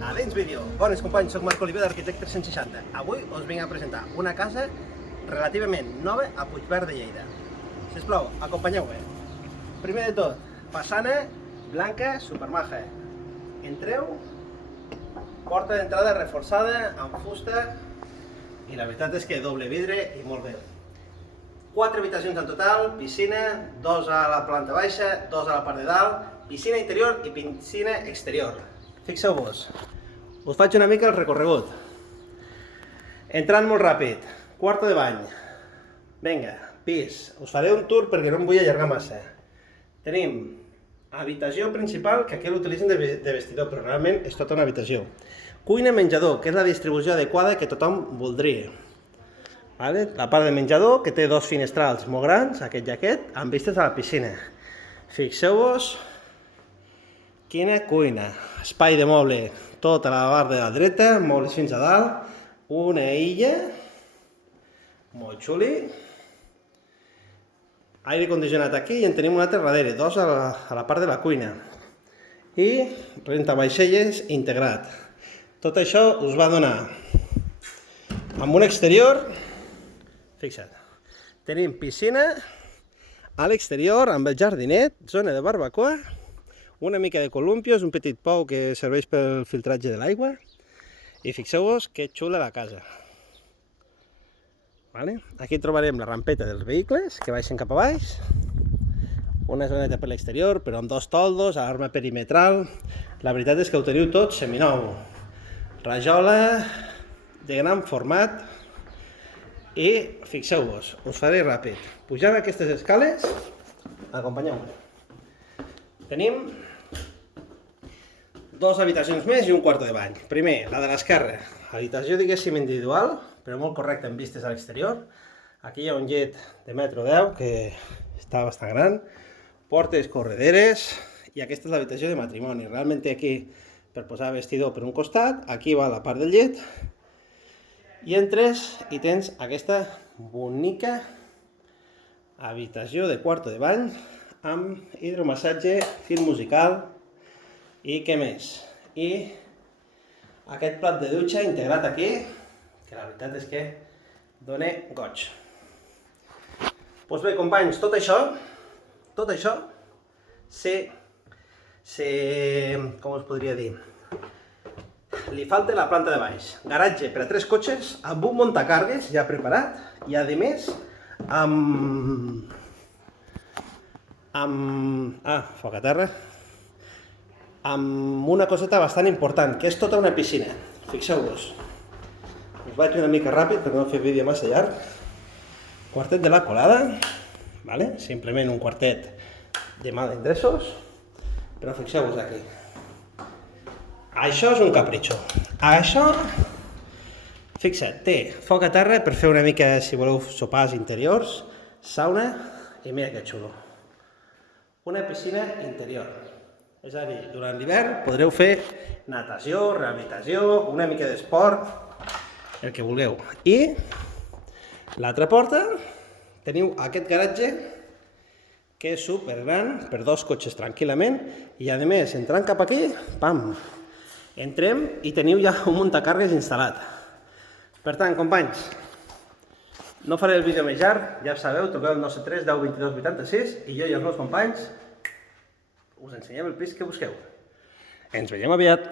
a dins vídeo. Bones companys, soc Marc Oliver d'Arquitect 360. Avui us vinc a presentar una casa relativament nova a Puigverd de Lleida. Sisplau, acompanyeu-me. Primer de tot, façana blanca supermaja. Entreu, porta d'entrada reforçada amb fusta i la veritat és que doble vidre i molt bé. 4 habitacions en total, piscina, 2 a la planta baixa, 2 a la part de dalt, piscina interior i piscina exterior. Fixeu-vos, us faig una mica el recorregut. Entrant molt ràpid, quarto de bany. Vinga, pis. Us faré un tour perquè no em vull allargar massa. Tenim habitació principal, que aquí l'utilitzen de vestidor, però realment és tota una habitació. Cuina menjador, que és la distribució adequada que tothom voldria. La part de menjador, que té 2 finestrals molt grans, aquest i aquest, amb vistes a la piscina. Fixeu-vos quina cuina. Espai de moble, tota la part de la dreta, mobles fins a dalt, una illa, molt xuli. Aire condicionat aquí i en tenim un altre darrere, 2 a la part de la cuina. I rentavaixelles integrat. Tot això us va donar amb un exterior. Fixa't, tenim piscina a l'exterior amb el jardinet, zona de barbacoa, una mica de columpios, un petit pou que serveix pel filtratge de l'aigua i fixeu-vos que xula la casa. Aquí trobarem la rampeta dels vehicles que baixen cap a baix, una zoneta per l'exterior però amb 2 toldos, alarma perimetral. La veritat és que ho teniu tot seminou, rajola de gran format. I fixeu-vos, us faré ràpid. Pujant aquestes escales, acompanyeu-me. Tenim 2 habitacions més i un quarto de bany. Primer, la de l'esquerra. Habitació, diguéssim, individual, però molt correcta en vistes a l'exterior. Aquí hi ha un llit de 1,10 m, que està bastant gran. Portes correderes. I aquesta és l'habitació de matrimoni. Realment té aquí per posar vestidor per un costat. Aquí va la part del llit. I entres i tens aquesta bonica habitació de quarto de bany amb hidromassatge, fil musical i què més? I aquest plat de dutxa integrat aquí, que la veritat és que dona goig. Doncs bé, companys, tot això, com us podria dir? Li falta la planta de baix. Garatge per a 3 cotxes, amb un muntacargues ja preparat i, a més, foc a terra, amb una coseta bastant important, que és tota una piscina. Fixeu-vos. Us vaig una mica ràpid per no fer vídeo massa llarg. Quartet de la colada, simplement un quartet de mal endreços, però fixeu-vos aquí. Això és un capritxo. Això, fixa't, té foc a terra per fer una mica, si voleu, sopars interiors, sauna, i mira que xulo. Una piscina interior. És a dir, durant l'hivern podreu fer natació, rehabilitació, una mica d'esport, el que vulgueu. I l'altra porta, teniu aquest garatge, que és supergran, per 2 cotxes tranquil·lament, i a més, entrant cap aquí, pam! Entrem i teniu ja un muntacargues instal·lat. Per tant, companys, no faré el vídeo més llarg, ja sabeu, truqueu al 973 10 22 86 i jo i els meus companys us ensenyem el pis que busqueu. Ens veiem aviat!